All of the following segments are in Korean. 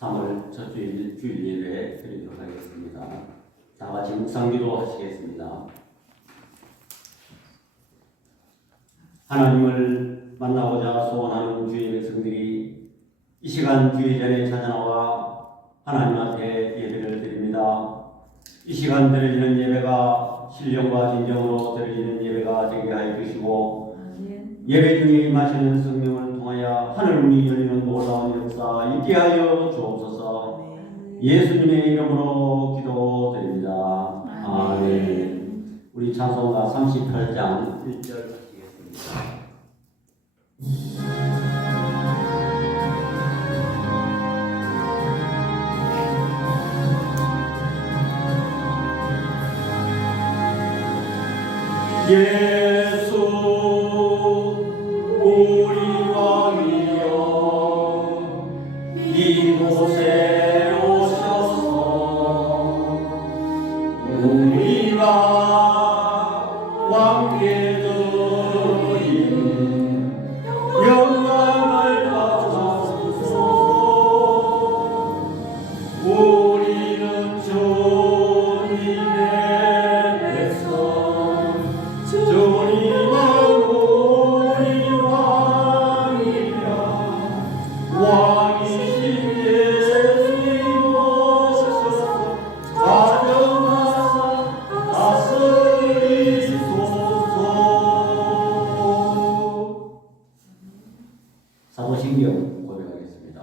3월 첫 주일 예배 드리도록 하겠습니다. 다 같이 묵상기도 하시겠습니다. 하나님을 만나고자 소원하는 주의 백성들이 이 시간 주일 전에 찾아나와 하나님 앞에 예배를 드립니다. 이 시간 드려지는 예배가 신령과 진정으로 드려지는 예배가 되게 하여 주시고 예배 중에 임하시는 성령을 통하여 하늘 문이 열리는 놀라운 역사 있게 하여 주옵소서. 예수님의 이름으로 기도드립니다. 아멘. 우리 찬송가 38장 1절 하시겠습니다. 예수 우리 왕이여 이곳에 오셔서 우리가 왕께 드린 영광을 받으소서. 우리는 주님의 백성 주님은 우리 왕이라 왕이신 예수님 오셔서 가정하사 다스리소서. 사도신경 고백하겠습니다.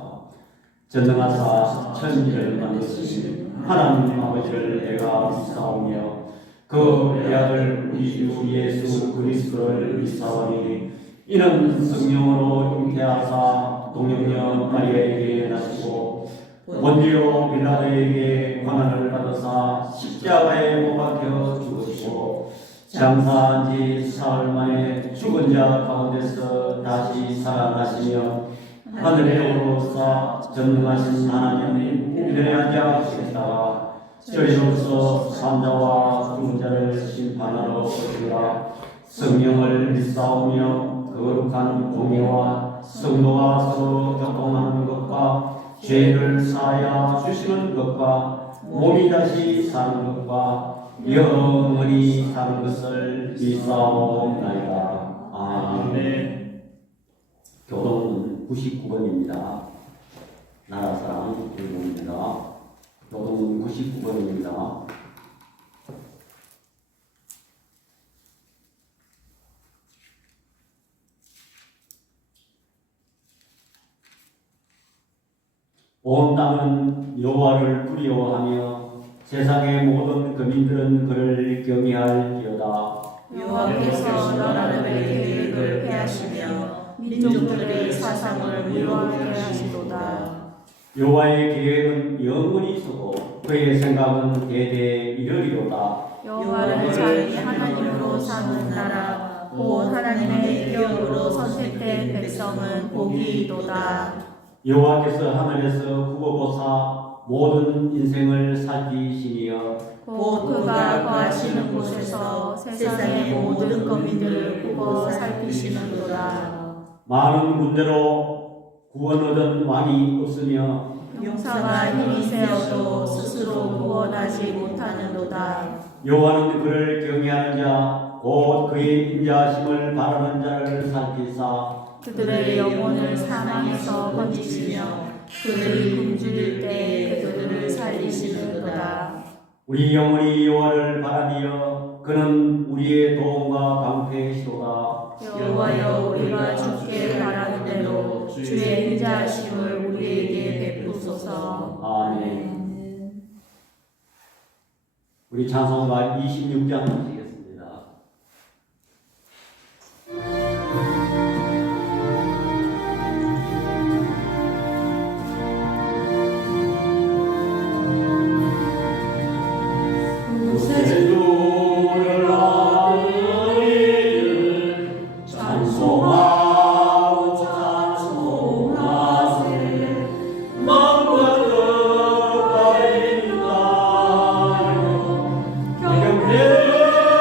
전능하사 천지를 만드신 하나님 아버지를 내가 믿사오며 그 외아들 우리 주 예수 그리스도를 믿사오니 이는 성령으로 잉태하사 동정녀 마리아에게 나시고 본디오 빌라도에게 고난을 받으사 십자가에 못 박혀 죽으시고 장사한 지 사흘 만에 죽은 자 가운데서 다시 살아나시며 하늘에 오르사 전능하신 하나님의 우편에 앉아계시다가 저희로서 산자와 죽은 자를 심판하러 오시리라. 성령을 믿사오며 거룩한 공의와 성도가 서로 교통하는 것과 죄를 사하여 주시는 것과 몸이 다시 사는 것과 영원히 사는 것을 믿사옵나이다. 아멘. 교동은 99번입니다. 나라사랑 교동입니다. 교동은 99번입니다. 온 땅은 여호와를 두려워하며 세상의 모든 거민들은 그를 경외할지어다. 여호와께서 나라들의 계획을 폐하시며 민족들의 사상을 미워하게 하시도다. 여호와의 계획은 영원히 서고 그의 생각은 대대에 이르리로다. 여호와를 자기 하나님으로 삼은 나라 곧 하나님의 이름으로 선택된 백성은 복이도다. 여호와께서 하늘에서 구고보사 모든 인생을 살피시니여 곧 그가 거하시는 곳에서 세상의 모든 거민들을 보고 살피시는도다. 많은 군대로 구원 얻은 왕이 없으며 용사가 힘이 세어도 스스로 구원하지 못하는도다. 여호와는 그를 경외하는 자 곧 그의 인자하심을 바라는 자를 살피사 그들의 영혼을 사망에서 건지시며 그들이 굶주릴 때 그들을 살리시는도다. 우리 영혼이 여호와를 바라니여 그는 우리의 도움과 방패시로다. 여호와여 우리가 주께 바라는 대로 주의 인자하심을 우리에게 베푸소서. 아멘. 우리 찬송가 26장 하시겠습니다. 내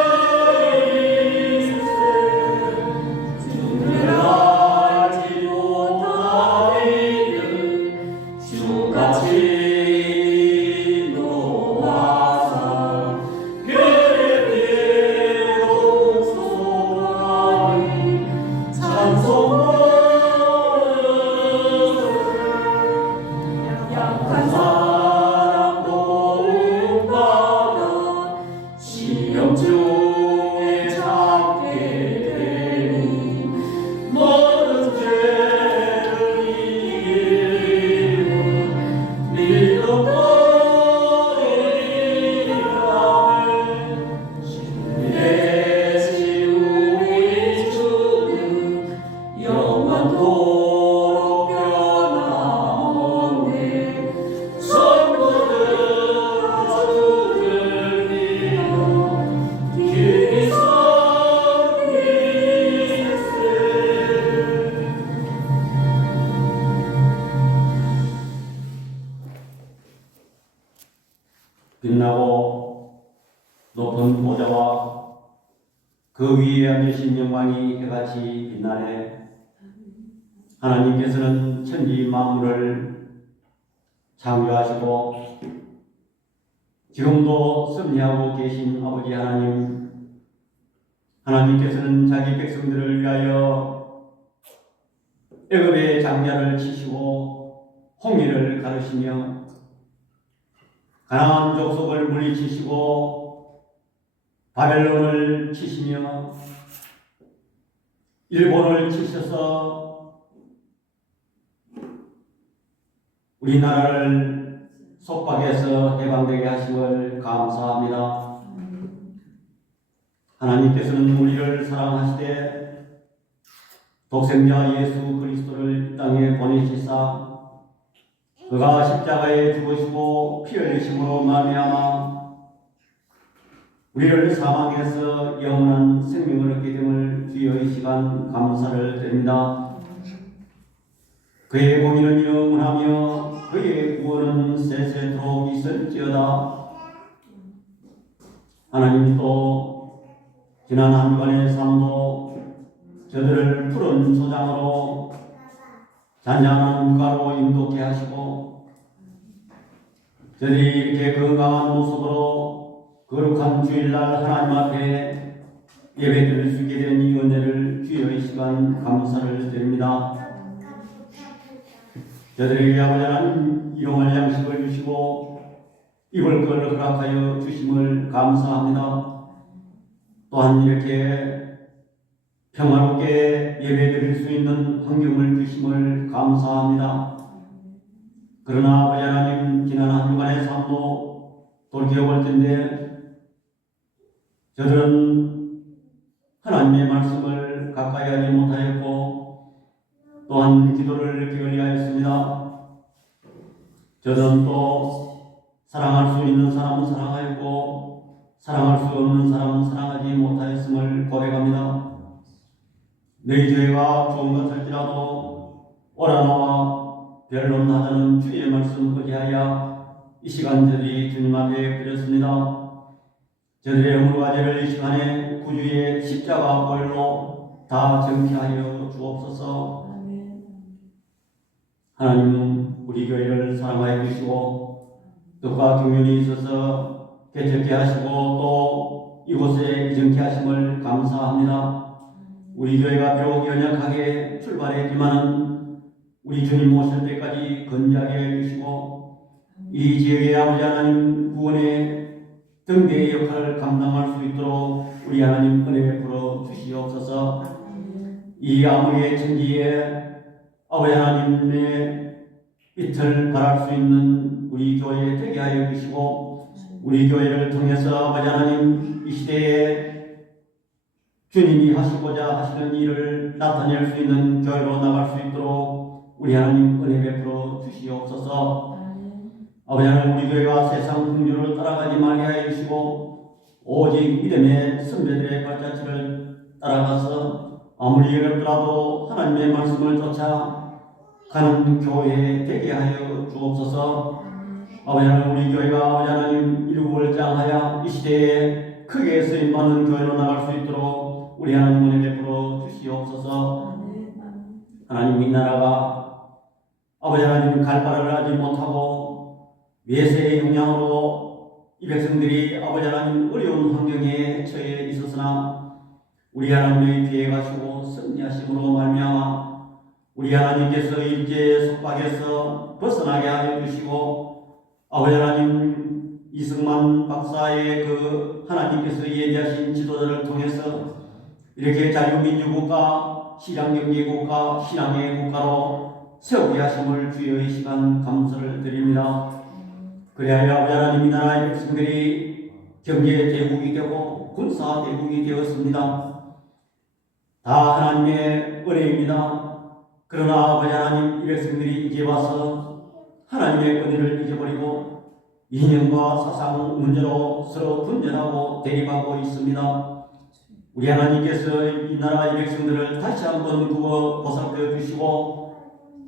빛나고 높은 보좌와 그 위에 앉으신 영광이 해같이 빛나네. 하나님께서는 천지 만물을 창조하시고 지금도 섭리하고 계신 아버지 하나님, 하나님께서는 자기 백성들을 위하여 애굽의 장자를 치시고 홍해를 가르시며 가나안 족속을 물리치시고 바벨론을 치시며 일본을 치셔서 우리나라를 속박해서 해방되게 하심을 감사합니다. 하나님께서는 우리를 사랑하시되 독생자 예수 그리스도를 이 땅에 보내시사 그가 십자가에 죽으시고 피 흘리심으로 말미암아 우리를 사망해서 영원한 생명을 얻게 됨을 주의 시간 감사를 드립니다. 그의 공의는 영원하며 그의 구원은 세세토록 있을지어다. 하나님 또 지난 한 주간의 삶도 저들을 푸른 초장으로 잔잔한 물가로 인도케 하시고 저들이 이렇게 건강한 모습으로 거룩한 주일날 하나님 앞에 예배드릴 수 있게 된 이 은혜를 주의 시간 감사를 드립니다. 저들에게 아버지 하나님 일용할 양식을 주시고 입을 걸 허락하여 주심을 감사합니다. 또한 이렇게 평화롭게 예배드릴 수 있는 환경을 주심을 감사합니다. 그러나 아버지 하나님 지난 한 주간의 삶도 돌이켜볼 텐데 저들은 하나님의 말씀을 가까이 하지 못하였고 또한 기도를 게을리하였습니다. 저들은 또 사랑할 수 있는 사람은 사랑하였고 사랑할 수 없는 사람은 사랑하지 못하였음을 고백합니다. 너희 죄가 좋은 것일지라도 오라 나와 변론하자는 주의 말씀 의지하여 이 시간 저들이 주님 앞에 드렸습니다. 저들의 의무와 죄를 이 시간에 구주의 십자가 보혈로 다 정케하여 주옵소서. 하나님은 우리 교회를 사랑하여 주시고 뜻과 경륜이 있어서 개척케 하시고 또 이곳에 이정케 하심을 감사합니다. 우리 교회가 비록 연약하게 출발했지만은 우리 주님 오실 때까지 건재하게 해주시고 이 지역의 아버지 하나님 구원의 등대의 역할을 감당할 수 있도록 우리 하나님 은혜 베풀어 주시옵소서. 이 암흑의 천지에 아버지 하나님의 빛을 발할 수 있는 우리 교회 되게 하여 주시고 우리 교회를 통해서 아버지 하나님 이 시대에 주님이 하시고자 하시는 일을 나타낼 수 있는 교회로 나갈 수 있도록 우리 하나님 은혜 베풀어 주시옵소서. 아버지 하나님 우리 교회가 세상 풍류를 따라가지 말게 하여 주시고 오직 믿음의 선배들의 발자취를 따라가서 아무리 어렵더라도 하나님의 말씀을 쫓아 가는 교회 되게 하여 주옵소서. 아버지 하나님 우리 교회가 아버지 하나님 일구월장하여 이 시대에 크게 쓰임받는 교회로 나갈 수 있도록 우리 하나님 은혜 베풀어 주시옵소서. 하나님 이 나라가 아버지 하나님 갈 바를 알지 못하고 외세의 영향으로 이 백성들이 아버지 하나님 어려운 환경에 처해 있었으나 우리 하나님의 뒤에 가시고 승리하심으로 말미암아 우리 하나님께서 일제의 속박에서 벗어나게 하여 주시고 아버지 하나님 이승만 박사의 그 하나님께서 예비하신 지도자를 통해서 이렇게 자유민주국가, 시장경제국가, 신앙의 국가로 세우게 하심을 주의 시간 감사를 드립니다. 그리하여 아버지 하나님 이 나라의 백성들이 경제 대국이 되고 군사 대국이 되었습니다. 다 하나님의 은혜입니다. 그러나 아버지 하나님 이 백성들이 이제 와서 하나님의 은혜를 잊어버리고 이념과 사상 문제로 서로 분열하고 대립하고 있습니다. 우리 하나님께서 이 나라의 백성들을 다시 한번 구워 보살펴 주시고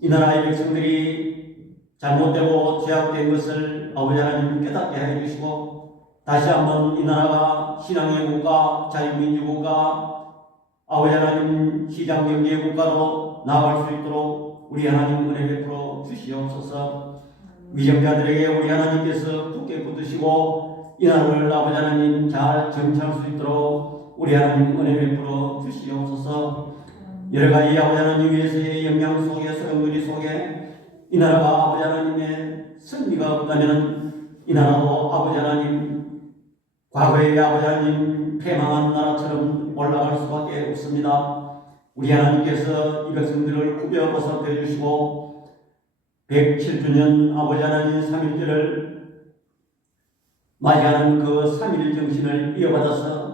이 나라의 백성들이 잘못되고 죄악된 것을 아버지 하나님 깨닫게 해 주시고 다시 한번 이 나라가 신앙의 국가, 자유민주국가, 아버지 하나님 시장경제의 국가로 나아갈 수 있도록 우리 하나님 은혜 베풀어 주시옵소서. 위정자들에게 우리 하나님께서 굳게 붙드시고 이 나라를 아버지 하나님 잘 정치할 수 있도록 우리 하나님 은혜 베풀어 주시옵소서. 여러 가지 아버지 하나님 위해서의 영향 속에 소용돌이 속에 이 나라가 아버지 하나님의 승리가 없다면 이 나라도 아버지 하나님 과거의 아버지 하나님 패망한 나라처럼 올라갈 수밖에 없습니다. 우리 하나님께서 이 백성들을 구벼 보살펴 주시고 107주년 아버지 하나님 3.1절을 맞이하는 그 3.1 정신을 이어받아서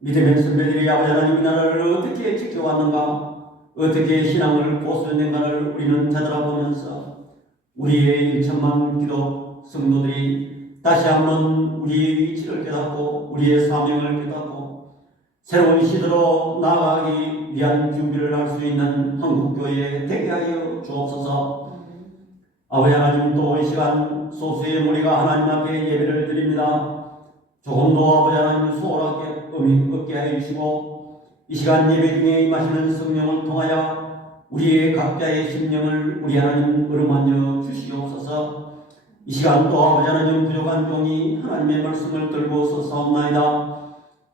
믿음의 선배들이 아버지 하나님 이 나라를 어떻게 지켜왔는가, 어떻게 신앙을 보수했는가를 우리는 되돌아보면서 우리의 1천만 기독 성도들이 다시 한번 우리의 위치를 깨닫고 우리의 사명을 깨닫고 새로운 시대로 나아가기 위한 준비를 할 수 있는 한국교회에 되게 하여 주옵소서. 아버지 하나님 또 이 시간 소수의 무리가 하나님 앞에 예배를 드립니다. 조금도 아버지 하나님 소홀하게 얻게 하여 주시고 이 시간 예배 중에 임하시는 성령을 통하여 우리의 각자의 심령을 우리 하나님 어루만져 주시옵소서. 이 시간 또 아버지 하나님 부족한 종이 하나님의 말씀을 들고 서사옵나이다.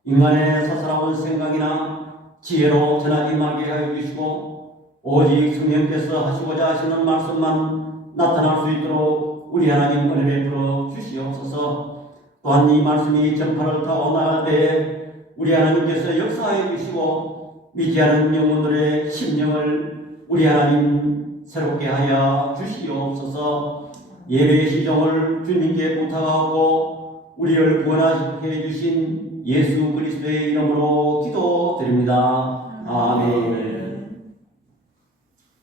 인간의 사사로운 생각이나 지혜로 전하지 말게 하여 주시고 오직 성령께서 하시고자 하시는 말씀만 나타날 수 있도록 우리 하나님 은혜 베풀어 주시옵소서. 또한 이 말씀이 전파를 타고 나갈 때에 우리 하나님께서 역사해 주시고 믿지 않은 영혼들의 심령을 우리 하나님 새롭게 하여 주시옵소서. 예배의 시종을 주님께 부탁하고 우리를 구원하게 주신 예수 그리스도의 이름으로 기도드립니다. 아멘.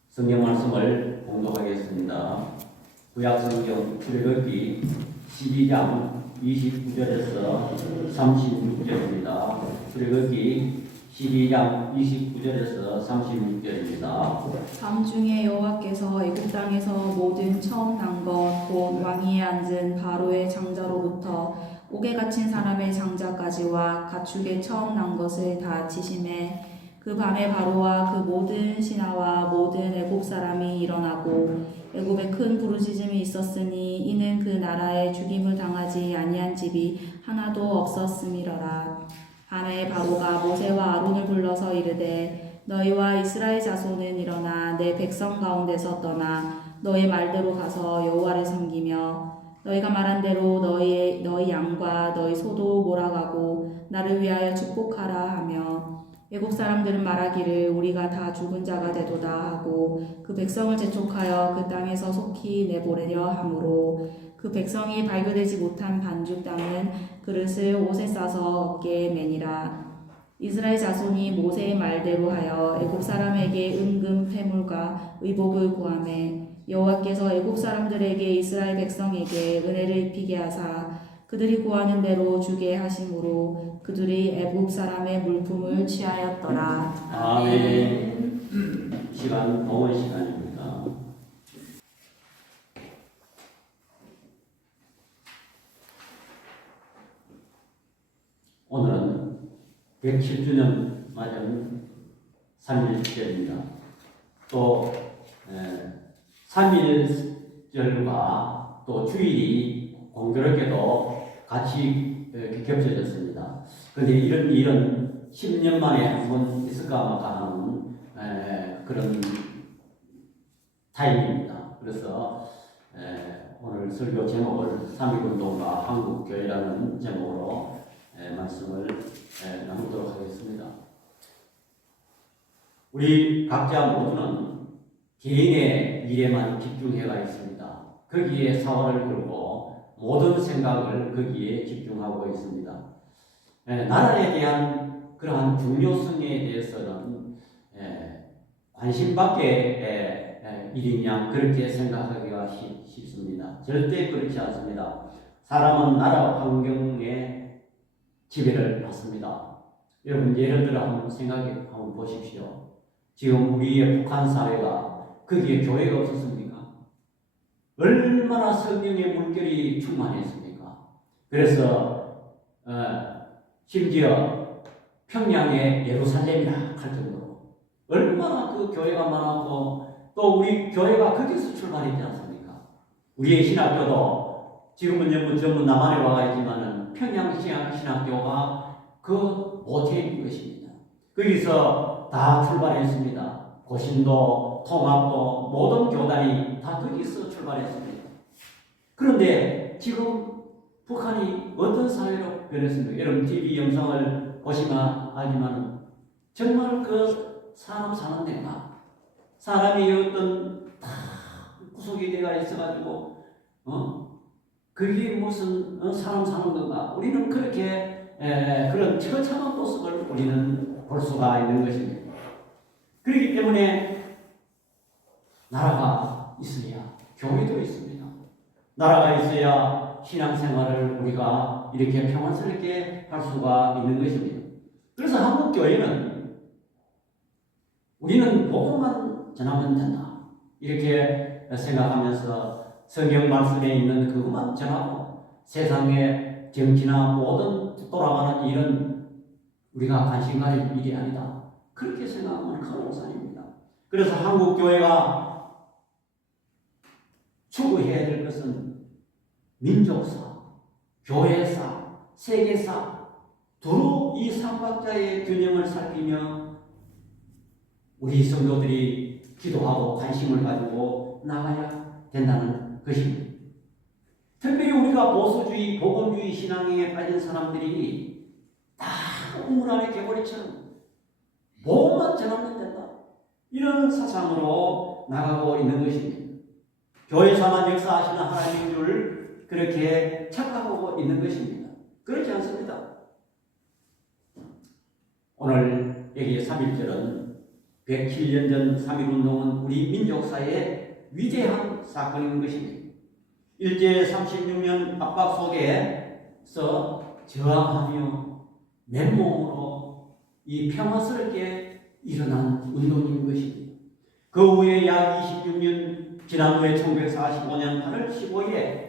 성경 말씀을 공독하겠습니다. 구약성경 출애굽기 12장 29절에서 36절입니다. 출애굽기 12장 29절에서 36절입니다. 밤중에 여호와께서 애굽 땅에서 모든 처음 난 것 곧 왕위에 앉은 바로의 장자로부터 옥에 갇힌 사람의 장자까지와 가축의 처음 난 것을 다 치심에 그 밤에 바로와 그 모든 신하와 모든 애굽 사람이 일어나고 애굽에 큰 부르짖음이 있었으니 이는 그 나라에 죽임을 당하지 아니한 집이 하나도 없었음이러라. 밤에 바로가 모세와 아론을 불러서 이르되 너희와 이스라엘 자손은 일어나 내 백성 가운데서 떠나 너희 말대로 가서 여호와를 섬기며 너희가 말한 대로 너희 양과 너희 소도 몰아가고 나를 위하여 축복하라 하며 애국 사람들은 말하기를 우리가 다 죽은 자가 되도다 하고 그 백성을 재촉하여 그 땅에서 속히 내보내려 하므로 그 백성이 발교되지 못한 반죽 땅은 그릇을 옷에 싸서 어깨에 매니라. 이스라엘 자손이 모세의 말대로 하여 애국 사람에게 은금 패물과 의복을 구하매 여호와께서 애국 사람들에게 이스라엘 백성에게 은혜를 입히게 하사 그들이 구하는 대로 주게 하심으로 그들이 애굽 사람의 물품을 취하였더라. 아멘. 시간 동원 시간입니다. 오늘은 107주년 맞은 3.1절입니다. 또 3.1절과 또 주일이 공교롭게도 같이 이렇게 겹쳐졌습니다. 그런데 이런 일은 10년 만에 한 번 있을까 말까 하는 그런 타임입니다. 그래서 오늘 설교 제목을 3.1운동과 한국교회라는 제목으로 말씀을 나누도록 하겠습니다. 우리 각자 모두는 개인의 일에만 집중해가 있습니다. 거기에 사활을 걸고 모든 생각을 거기에 집중하고 있습니다. 나라에 대한 그러한 중요성에 대해서는 관심 밖의 일이냐 그렇게 생각하기가 쉽습니다. 절대 그렇지 않습니다. 사람은 나라 환경에 지배를 받습니다. 여러분 예를 들어 한번 한번 보십시오. 지금 우리의 북한 사회가 거기에 교회가 없었습니까? 얼마나 성령의 물결이 충만했습니까? 그래서 심지어 평양의 예루살렘이라 할 정도로 얼마나 그 교회가 많았고 또 우리 교회가 거기서 출발했지 않습니까? 우리의 신학교도 지금은 전부 남한에 와가 있지만은 평양 신학교가 그 모태인 것입니다. 거기서 다 출발했습니다. 고신도, 통합도 모든 교단이 다 거기서 출발했습니다. 그런데 지금 북한이 어떤 사회로 변했습니까? 여러분 TV 영상을 보시면 알지만 정말 그 사람 사는 데가 사람이 어떤 다 구석이 되어 있어가지고 그게 무슨 사람 사는 건가? 우리는 그렇게 그런 처참한 모습을 우리는 볼 수가 있는 것입니다. 그렇기 때문에 나라가 있어야 교회도 있습니다. 나라가 있어야 신앙생활을 우리가 이렇게 평안스럽게 할 수가 있는 것입니다. 그래서 한국 교회는 우리는 복음만 전하면 된다. 이렇게 생각하면서 성경 말씀에 있는 그것만 전하고 세상의 정치나 모든 돌아가는 일은 우리가 관심 가질 일이 아니다. 그렇게 생각하면 큰 오산입니다. 그래서 한국 교회가 추구해야 될 것은 민족사, 교회사, 세계사 두루 이 삼박자의 균형을 살피며 우리 성도들이 기도하고 관심을 가지고 나가야 된다는 것입니다. 특별히 우리가 보수주의, 복음주의 신앙에 빠진 사람들이 다 우물 안에 개구리처럼 복음만 전하면 된다. 이런 사상으로 나가고 있는 것입니다. 교회사만 역사하시는 하나님인 줄 그렇게 착각하고 있는 것입니다. 그렇지 않습니다. 오늘 여기 3.1절은 107년 전 3.1운동은 우리 민족사의 위대한 사건인 것입니다. 일제 36년 압박 속에서 저항하며 맨몸으로 이 평화스럽게 일어난 운동인 것입니다. 그 후에 약 26년 지난 후에 1945년 8월 15일에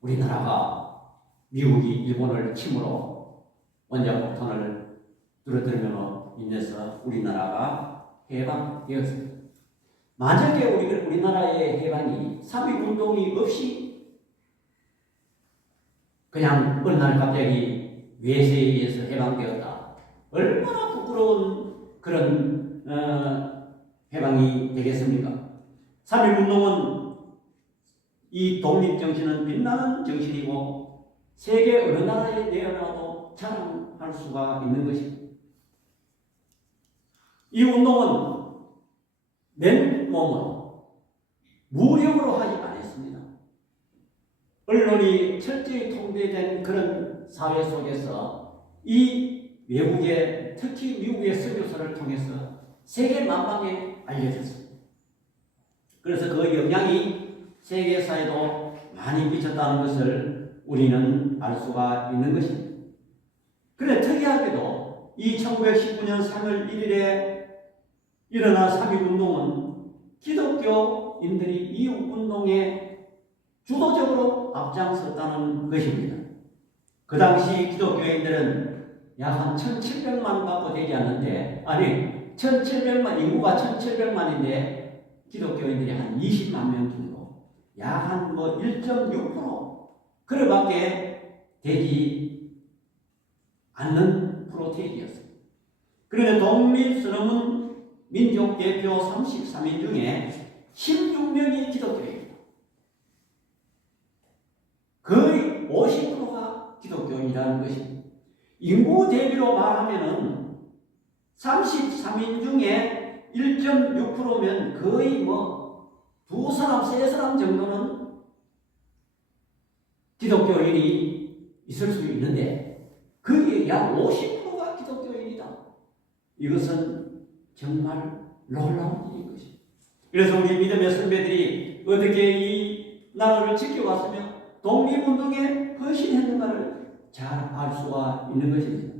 우리나라가 미국이 일본을 침으로 원자폭탄을 뚫어뜨림으로 인해서 우리나라가 해방되었습니다. 만약에 우리나라의 해방이 3.1운동이 없이 그냥 어느 날 갑자기 외세에 의해서 해방되었다. 얼마나 부끄러운 그런 해방이 되겠습니까? 3.1운동은 이 독립정신은 빛나는 정신이고 세계 어느 나라에 내어놔도 자랑할 수가 있는 것입니다. 이 운동은 맨몸으로 무력으로 하지 않았습니다. 언론이 철저히 통제된 그런 사회 속에서 이 외국의 특히 미국의 선교사를 통해서 세계 만방에 알려졌습니다. 그래서 그 영향이 세계사에도 많이 미쳤다는 것을 우리는 알 수가 있는 것입니다. 그런데 특이하게도 이 1919년 3월 1일에 일어난 3.1운동은 기독교인들이 이 운동에 주도적으로 앞장섰다는 것입니다. 그 당시 기독교인들은 약 한 1700만 갖고 되지 않는데, 아니 1700만, 인구가 1700만인데 기독교인들이 한 20만 명 정도, 약 한 1.6% 그래밖에 되지 않는 프로테이지였습니다. 그런데 독립선언문 민족 대표 33인 중에 16명이 기독교입니다. 거의 50%가 기독교인이라는 것입니다. 인구 대비로 말하면은 33인 중에 1.6%면 거의 두 사람, 세 사람 정도는 기독교인이 있을 수 있는데 거기에 약 50%가 기독교인이다. 이것은 정말 놀라운 일인 것입니다. 그래서 우리 믿음의 선배들이 어떻게 이 나라를 지켜왔으며 독립운동에 헌신했는가를 잘 알 수가 있는 것입니다.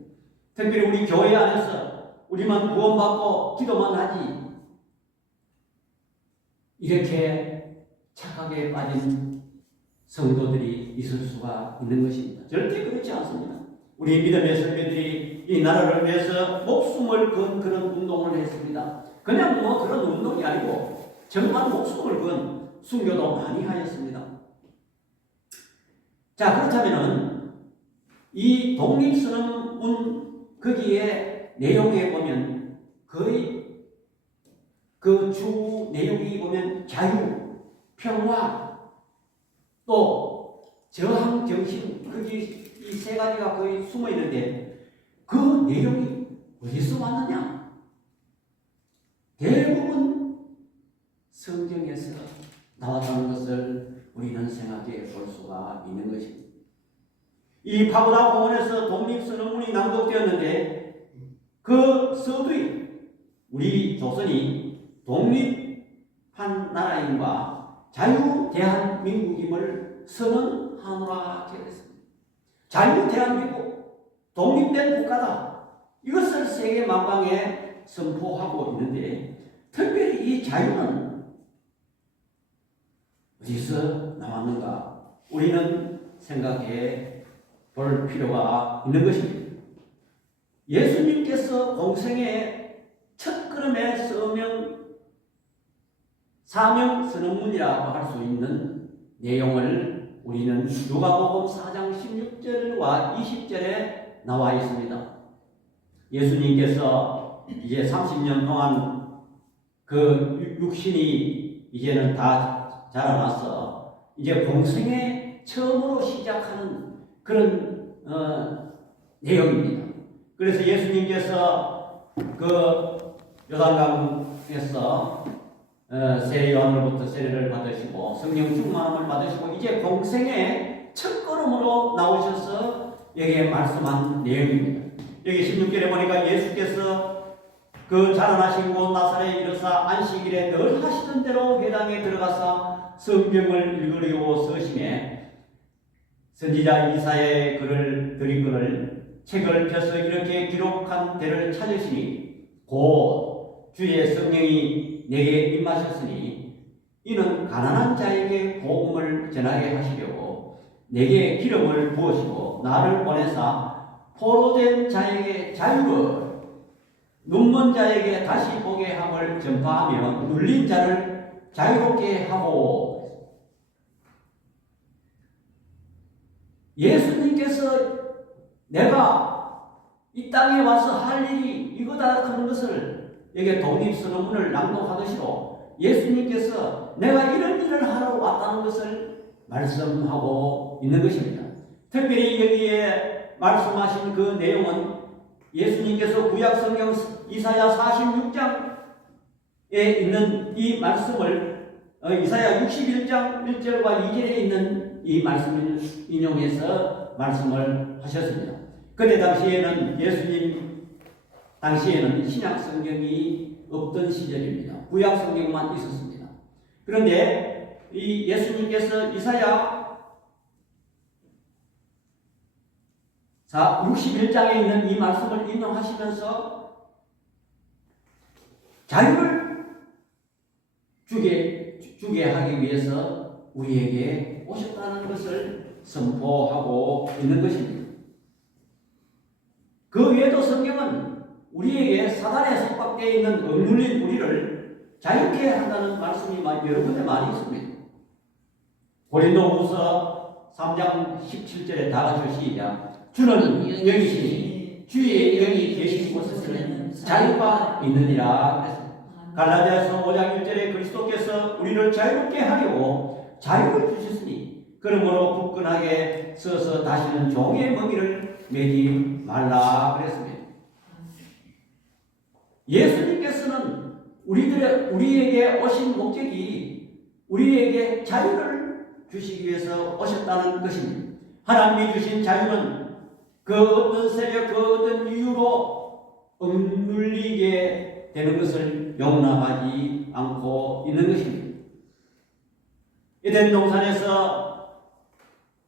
특별히 우리 교회 안에서 우리만 구원받고 기도만 하지 이렇게 착하게 빠진 성도들이 있을 수가 있는 것입니다. 절대 그렇지 않습니다. 우리 믿음의 선배들이 이 나라를 위해서 목숨을 건 그런 운동을 했습니다. 그냥 뭐 그런 운동이 아니고 정말 목숨을 건 순교도 많이 하였습니다. 자, 그렇다면은 이 독립선언문 거기에 내용에 보면 거의 그 주 내용이 보면 자유, 평화, 또 저항 정신, 거기 이 세 가지가 거의 숨어 있는데 그 내용이 어디서 왔느냐? 대부분 성경에서 나왔다는 것을 우리는 생각해 볼 수가 있는 것입니다. 이 파고다 공원에서 독립선언문이 낭독되었는데 그 서두에 우리 조선이 독립한 나라임과 자유 대한민국임을 선언하노라 되었습니다. 자유 대한민국, 독립된 국가다. 이것을 세계 만방에 선포하고 있는데 특별히 이 자유는 어디서 나왔는가? 우리는 생각해 볼 필요가 있는 것입니다. 예수님께서 공생의 첫 걸음의 사명 선언문이라고 할 수 있는 내용을 우리는 누가복음 4장 16절과 20절에 나와 있습니다. 예수님께서 이제 30년 동안 그 육신이 이제는 다 자라나서 이제 공생에 처음으로 시작하는 그런 내용입니다. 그래서 예수님께서 그 요단강에서 세례 요한으로부터 세례를 받으시고 성령 충만함을 받으시고 이제 공생의 첫 걸음으로 나오셔서 여기에 말씀한 내용입니다. 여기 16절에 보니까 예수께서 그 자라나신 곳 나사렛에 이르사 안식일에 늘 하시던 대로 회당에 들어가서 성경을 읽으려고 서심해 선지자 이사야의 글을 드리거늘 책을 펴서 이렇게 기록한 데를 찾으시니 곧 주의 성령이 내게 임하셨으니 이는 가난한 자에게 복음을 전하게 하시려고 내게 기름을 부으시고 나를 보내사 포로된 자에게 자유를 눈먼 자에게 다시 보게 함을 전파하며 눌린 자를 자유롭게 하고 예수님께서 내가 이 땅에 와서 할 일이 이거다 하는 것을 여기 독립선언문을 낭독하듯이로 예수님께서 내가 이런 일을 하러 왔다는 것을 말씀하고 있는 것입니다. 특별히 여기에 말씀하신 그 내용은 예수님께서 구약성경 이사야 46장에 있는 이 말씀을 이사야 61장 1절과 2절에 있는 이 말씀을 인용해서 말씀을 하셨습니다. 그때 당시에는 당시에는 신약 성경이 없던 시절입니다. 구약 성경만 있었습니다. 그런데 이 예수님께서 이사야 61장에 있는 이 말씀을 인용하시면서 자유를 주게 하기 위해서 우리에게 오셨다는 것을 선포하고 있는 것입니다. 그 외에도 성경은 우리에게 사단에 속박되어 있는 억눌린 우리를 자유케 한다는 말씀이 여러 군데 많이 있습니다. 고린도후서 3장 17절에 다 같이 시작. 주는 영이시니 주의 영이 계신 곳에서는 자유가 있느니라. 갈라디아서 5장 1절에 그리스도께서 우리를 자유롭게 하려고 자유를 주셨으니 그러므로 굳건하게 서서 다시는 종의 먹이를 매지 말라 그랬습니다. 예수님께서는 우리에게 오신 목적이 우리에게 자유를 주시기 위해서 오셨다는 것입니다. 하나님이 주신 자유는 그 어떤 세력, 그 어떤 이유로 억눌리게 되는 것을 용납하지 않고 있는 것입니다. 에덴 동산에서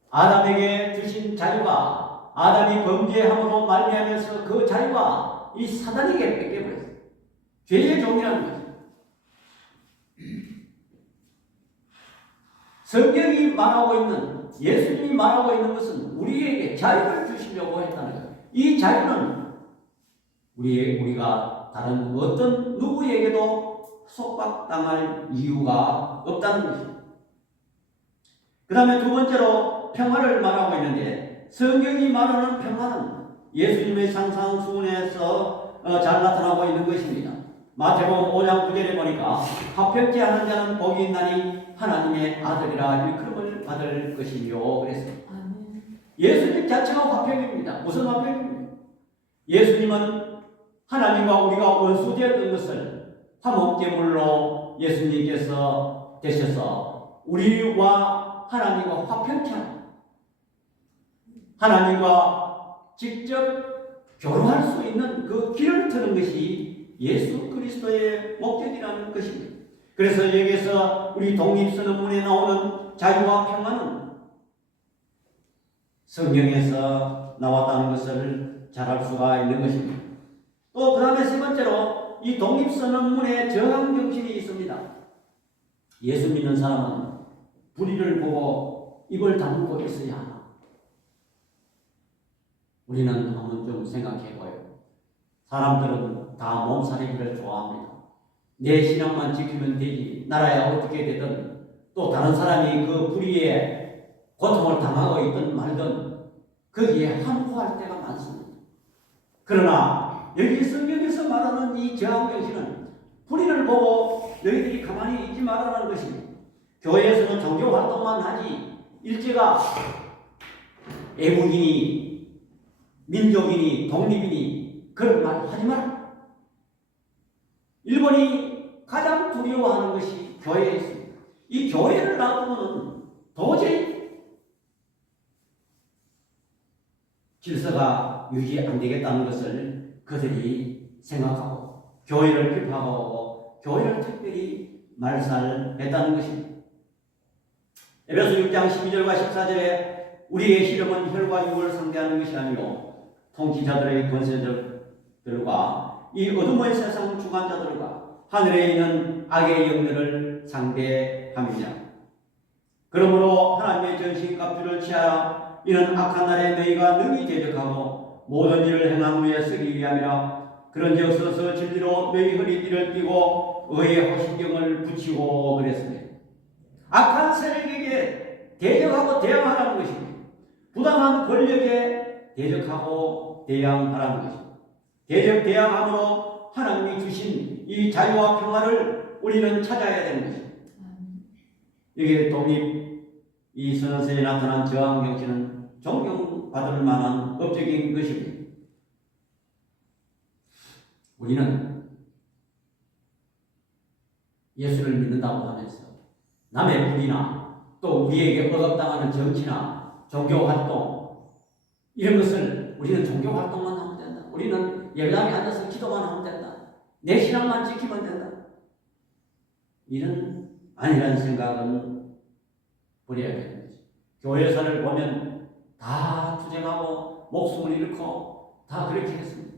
아담에게 주신 자유가 아담이 범죄함으로 말미암아서 그 자유가 이 사단에게 뺏겨버렸어요. 죄의 종이라는 거죠. 성경이 말하고 있는, 예수님이 말하고 있는 것은 우리에게 자유를 주시려고 했다는 거예요. 이 자유는 우리가 다른 어떤 누구에게도 속박당할 이유가 없다는 것입니다. 그 다음에 두 번째로 평화를 말하고 있는데, 성경이 말하는 평화는 예수님의 상상수훈에서 잘 나타나고 있는 것입니다. 마태복음 5장 9절에 보니까 화평케 하는 자는 복이 있나니 하나님의 아들이라 일컬음을 받을 것이요 그랬습니다. 예수님 자체가 화평입니다. 무슨 화평입니까? 예수님은 하나님과 우리가 원수되었던 것을 화목제물로 예수님께서 되셔서 우리와 하나님과 화평케 하는, 하나님과 직접 교류할 수 있는 그 길을 트는 것이 예수 그리스도의 목적이라는 것입니다. 그래서 여기에서 우리 독립선언문에 나오는 자유와 평화는 성경에서 나왔다는 것을 잘 알 수가 있는 것입니다. 또 그 다음에 세 번째로 이 독립선언문에 저항 정신이 있습니다. 예수 믿는 사람은 불의를 보고 입을 다물고 있어야 하나? 우리는 한번 좀 생각해 봐요. 사람들은 다 몸살이기를 좋아합니다. 내 신앙만 지키면 되지, 나라야 어떻게 되든, 또 다른 사람이 그 불의에 고통을 당하고 있든 말든 거기에 함구할 때가 많습니다. 그러나 여기 성경에서 말하는 이 저항정신은 불의를 보고 너희들이 가만히 있지 말라는 것입니다. 교회에서는 종교활동만 하지 일제가 애국이니 민족이니 독립이니 그런 말 하지 마라. 일본이 가장 두려워하는 것이 교회에 있습니다. 이 교회를 놔두면 도저히 질서가 유지 안 되겠다는 것을 그들이 생각하고 교회를 비판하고 교회를 특별히 말살했다는 것입니다. 에베소 6장 12절과 14절에 우리의 실험은 혈과 육을 상대하는 것이 아니요 통치자들의 권세들과 이 어둠의 세상 주관자들과 하늘에 있는 악의 영들을 상대함이냐. 그러므로 하나님의 전신갑주를 취하라. 이는 악한 날에 너희가 능히 대적하고 모든 일을 행한 후에 쓰기 위함이라. 그런즉 서서 진리로 너희 허리띠를 띠고 의의 호신경을 붙이고 그랬습니다. 악한 세력에게 대적하고 대항하라는 것입니다. 부당한 권력에 대적하고 대항하라는 것입니다. 대적 대항함으로 하나님이 주신 이 자유와 평화를 우리는 찾아야 되는 것입니다. 여기에 독립 이 선언서에 나타난 저항 정신은 존경받을 만한 법적인 것입니다. 우리는 예수를 믿는다고 하면서 남의 불이나 또 우리에게 억압당하는 정치나 종교활동 이런 것을 우리는 종교활동만 하면 된다. 우리는 예배당에 앉아서 기도만 하면 된다. 내 신앙만 지키면 된다. 이런 아니라는 생각은 버려야 되는 거죠. 교회사를 보면 다 투쟁하고 목숨을 잃고 다 그렇게 했습니다.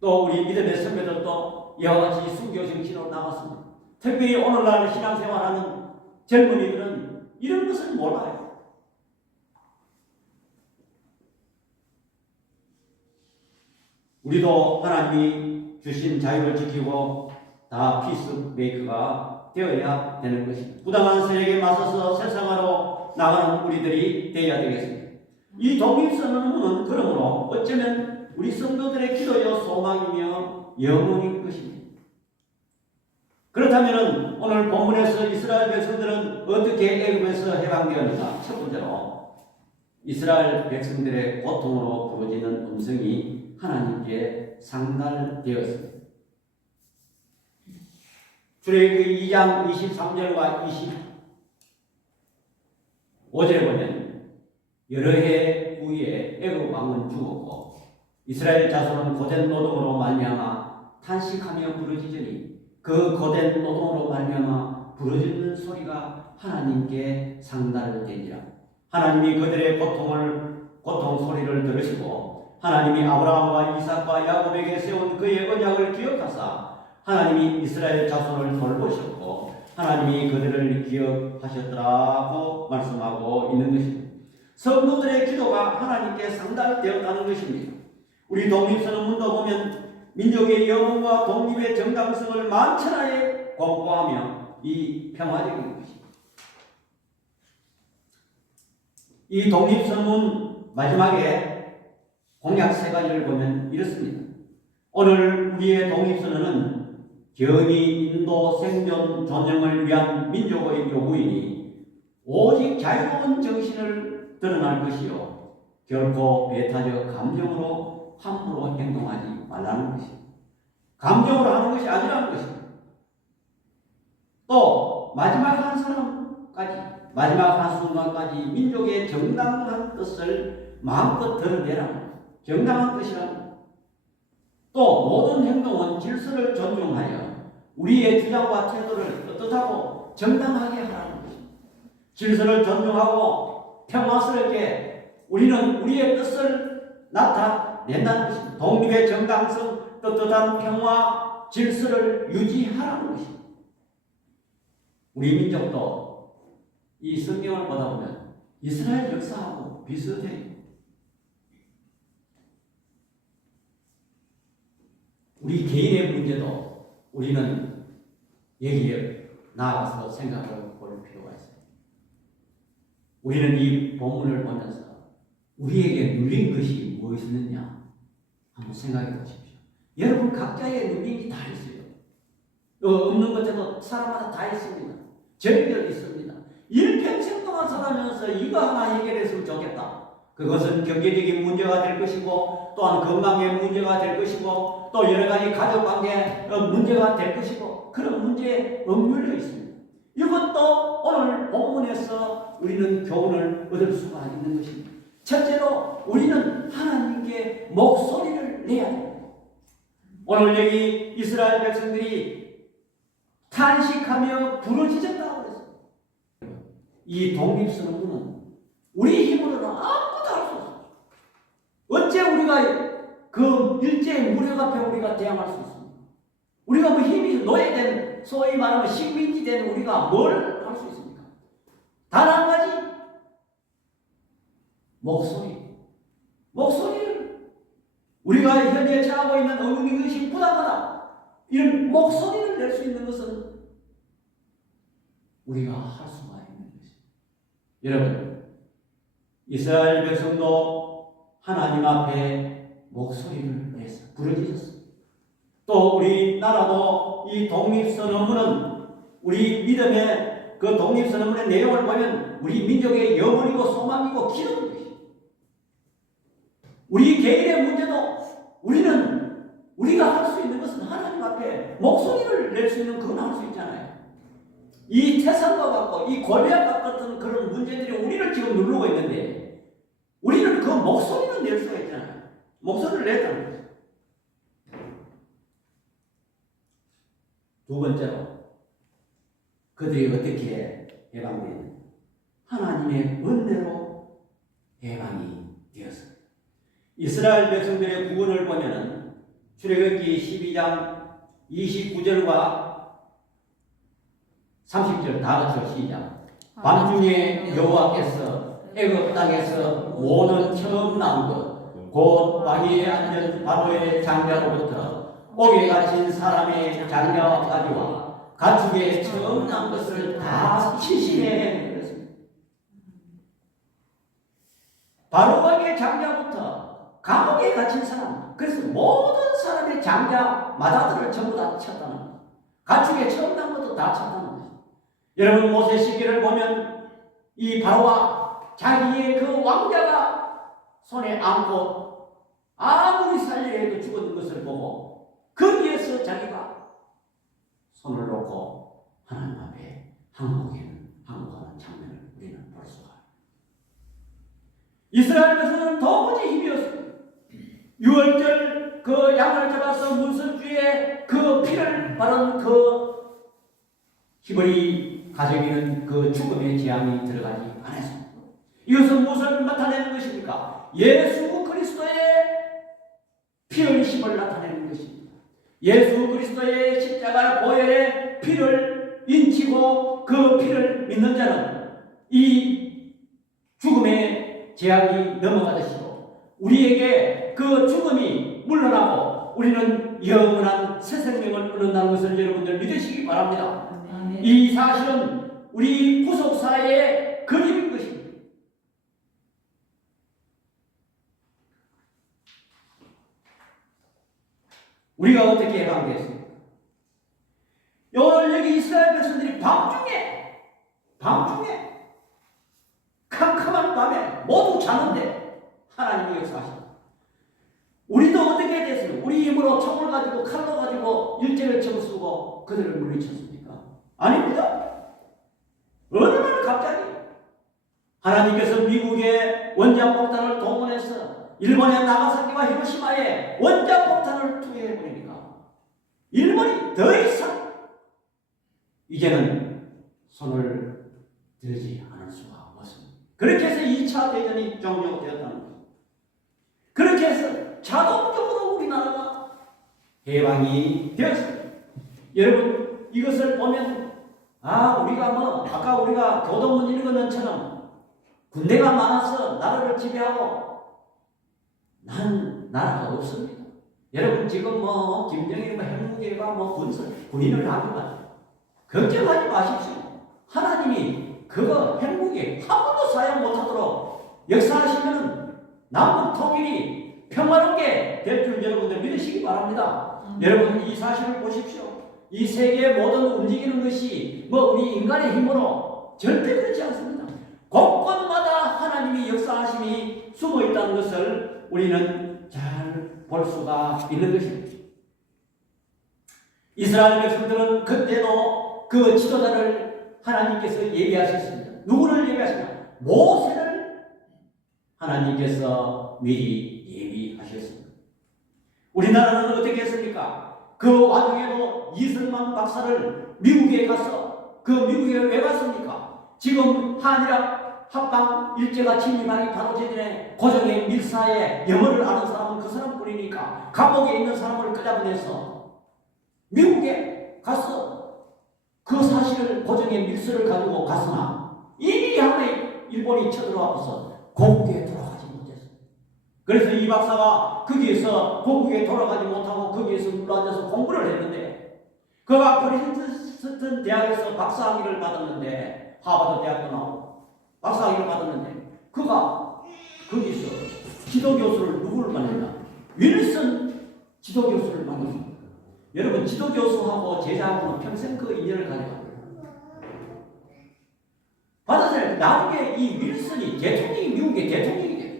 또 우리 믿음의 선배들도 이와 같이 순교 정신으로 나왔습니다. 특별히 오늘날 신앙생활하는 젊은이들은 이런 것을 몰라요. 우리도 하나님이 주신 자유를 지키고 다 피스메이커가 되어야 되는 것입니다. 부당한 세력에 맞서서 세상으로 나가는 우리들이 되어야 되겠습니다. 이 독립선언문은 그러므로 어쩌면 우리 성도들의 기도요 소망이며 영혼인 것입니다. 그렇다면 오늘 본문에서 이스라엘 백성들은 어떻게 애굽에서 해방되었는가? 첫 번째로 이스라엘 백성들의 고통으로 부러지는 음성이 하나님께 상달되었습니다. 출애굽기 2장 23절과 25절에 보면 여러 해 후에 애굽 왕은 죽었고 이스라엘 자손은 고된 노동으로 말미암아 탄식하며 부르짖으니 그 고된 노동으로 말미암아 부르짖는 소리가 하나님께 상달되니라. 하나님이 그들의 고통 소리를 들으시고 하나님이 아브라함과 이삭과 야곱에게 세운 그의 언약을 기억하사 하나님이 이스라엘 자손을 돌보셨고 하나님이 그들을 기억하셨더라고 말씀하고 있는 것입니다. 성도들의 기도가 하나님께 상달되었다는 것입니다. 우리 독립선언문도 보면 민족의 영혼과 독립의 정당성을 만천하에 공고하며 이 평화적인 것입니다. 이 독립선언문 마지막에 공약 3가지를 보면 이렇습니다. 오늘 우리의 독립선언은 견이 인도 생존 존영을 위한 민족의 요구이니 오직 자유로운 정신을 드러날 것이요 결코 배타적 감정으로 함부로 행동하지 말라는 것입니다. 감정으로 하는 것이 아니라는 것입니다. 또 마지막 한 사람까지 마지막 한순간까지 민족의 정당한 뜻을 마음껏 드러내라. 정당한 뜻이라는 또 모든 행동은 질서를 존중하여 우리의 주장과 태도를 떳떳하고 정당하게 하라는 것입니다. 질서를 존중하고 평화스럽게 우리는 우리의 뜻을 나타낸다는 것입니다. 독립의 정당성, 떳떳한 평화, 질서를 유지하라는 것입니다. 우리 민족도 이 성경을 보다 보면 이스라엘 역사하고 비슷해요. 우리 개인의 문제도 우리는 여기에 나아가서 생각을 볼 필요가 있어요. 우리는 이 본문을 보면서 우리에게 눌린 것이 무엇이었느냐 한번 생각해 보십시오. 여러분 각자의 눌림이 다 있어요. 없는 것에도 사람마다 다 있습니다. 저희들 있습니다. 일평생 동안 살아면서 이거 하나 해결했으면 좋겠다. 그것은 경제적인 문제가 될 것이고 또한 건강의 문제가 될 것이고 또 여러 가지 가족관계 문제가 될 것이고 그런 문제에 억눌려 있습니다. 이것도 오늘 본문에서 우리는 교훈을 얻을 수가 있는 것입니다. 첫째로 우리는 하나님께 목소리를 내야 됩니다. 오늘 여기 이스라엘 백성들이 탄식하며 부르짖었다고 그랬어요. 이 독립선언문은 우리 힘으로는 아무것도 할 수 없어요. 어째 우리가 그 일제의 무력 앞에 우리가 대항할 수 있습니까? 우리가 뭐 힘이 노예된 소위 말하면 식민지 된 우리가 뭘 할 수 있습니까? 단 한 가지 목소리를 우리가 현재 처하고 있는 어느 것이 부당하다 이런 목소리를 낼 수 있는 것은 우리가 할 수가 있는 것입니다. 여러분 이스라엘 백성도 하나님 앞에 목소리를 내서 부르짖었습니다. 또 우리나라도 이 독립선언문은 우리 믿음의 그 독립선언문의 내용을 보면 우리 민족의 영혼이고 소망이고 기도인 것입니다. 우리 개인의 문제도 우리가 할 수 있는 것은 하나님 앞에 목소리를 낼 수 있는 그건 할 수 있잖아요. 이 태산과 같고 이 골리앗과 같은 그런 문제들이 우리를 지금 누르고 있는데 우리는 그 목소리를 낼 수가 있잖아요. 목소리를 냈다는 거죠. 두 번째로 그들이 어떻게 해방되느냐 하나님의 은혜로 해방이 되었습니다. 이스라엘 백성들의 구원을 보면은 출애굽기 12장 29절과 30절 다 같이 시작. 밤중에 여호와께서 애굽 땅에서 모든 처음 난 것 곧 왕위에 앉은 바로의 장자로부터 옥에 갇힌 사람의 장자까지와 가축의 처음 난 것을 다 치시네 그랬습니다. 바로 왕의 장자부터 감옥에 갇힌 사람 그래서 모든 사람의 장자 마다들을 전부 다 쳤다는 거예요. 가축의 처음 난 것도 다 쳤다는 거예요. 여러분 모세시기를 보면 이 바로와 자기의 그 왕자가 손에 안고 아무리 살리려 해도 죽었는 것을 보고 거기에서 자기가 손을 놓고 하나님 앞에 항복하는 장면을 우리는 볼 수가 있습니다. 이스라엘에서는 도무지 힘이 없습니다. 6월절 그 양을 잡아서 문설주에 그 피를 바른 그 히브리 가정에는 그 죽음의 재앙이 들어가지 않았습니다. 이것은 무엇을 나타내는 것입니까? 예수 그리스도의 피 흘리심을 나타내는 것입니다. 예수 그리스도의 십자가 보혈의 피를 인치고 그 피를 믿는 자는 이 재앙이 넘어가듯이도 우리에게 그 죽음이 물러나고 우리는 영원한 새 생명을 얻는다는 것을 여러분들 믿으시기 바랍니다. 아멘. 이 사실은 우리 구속사의 그림인 것입니다. 우리가 어떻게 해방되었습니까? 오늘 여기 이스라엘 백성들이 밤중에 캄캄한 밤에 모두 자는데 하나님이 역사하십니다. 우리도 어떻게 됐어요? 우리 힘으로 총을 가지고 칼로 가지고 일제를 쳐쓰고 그들을 물리쳤습니까? 아닙니다. 어느 날 갑자기 하나님께서 미국의 원자폭탄을 동원해서 일본의 나가사키와 히로시마에 원자폭탄을 투여해버리니까 일본이 더 이상 이제는 손을 들지 않을 수가 없습니다. 그렇게 해서 2차 대전이 종료되었다는 것입니다. 그렇게 해서 자동적으로 우리나라가 해방이 되었습니다. 여러분 이것을 보면 우리가 아까 우리가 교동문 읽었는처럼 군대가 많아서 나라를 지배하고 난 나라가 없습니다. 여러분 지금 김정일 핵무기가 군인을 하지만 걱정하지 마십시오. 하나님이 그거 핵무기 한 번도 사용 못하도록 역사하시면 남북 통일이 평화롭게 될 줄 여러분들 믿으시기 바랍니다. 여러분 이 사실을 보십시오. 이 세계의 모든 움직이는 것이 우리 인간의 힘으로 절대 그렇지 않습니다. 곳곳마다 하나님이 역사하심이 숨어 있다는 것을 우리는 잘 볼 수가 있는 것입니다. 이스라엘 백성들은 그때도 그 지도자를 하나님께서 예비하셨습니다. 누구를 예비하셨냐? 모세를 하나님께서 미리 예비하셨습니다. 우리나라는 어떻게 했습니까? 그 와중에도 이승만 박사를 미국에 가서 미국에 왜 갔습니까? 지금 한일합 합방 일제가 침입하기 바로 전에 고종의 밀사에 영어를 아는 사람은 그 사람뿐이니까 감옥에 있는 사람을 끌어보내서 미국에 가서 그 사실을 고종의 밀서를 가지고 갔으나 이미 한번 일본이 쳐들어와서 고국에 돌아가지 못했어요. 그래서 이 박사가 거기에서 고국에 돌아가지 못하고 거기에서 눌러앉아서 공부를 했는데 그가 프린스턴 대학에서 박사학위를 받았는데 하버드 대학도 나오고 박사학위를 받았는데 그가 거기서 지도교수를 누구를 만났나? 윌슨 지도교수를 만났습니다. 여러분 지도교수하고 제자하고는 평생 그 인연을 가져갑니다. 받았어요. 나중에 이 윌슨이 대통령이 미국의 대통령이 돼요.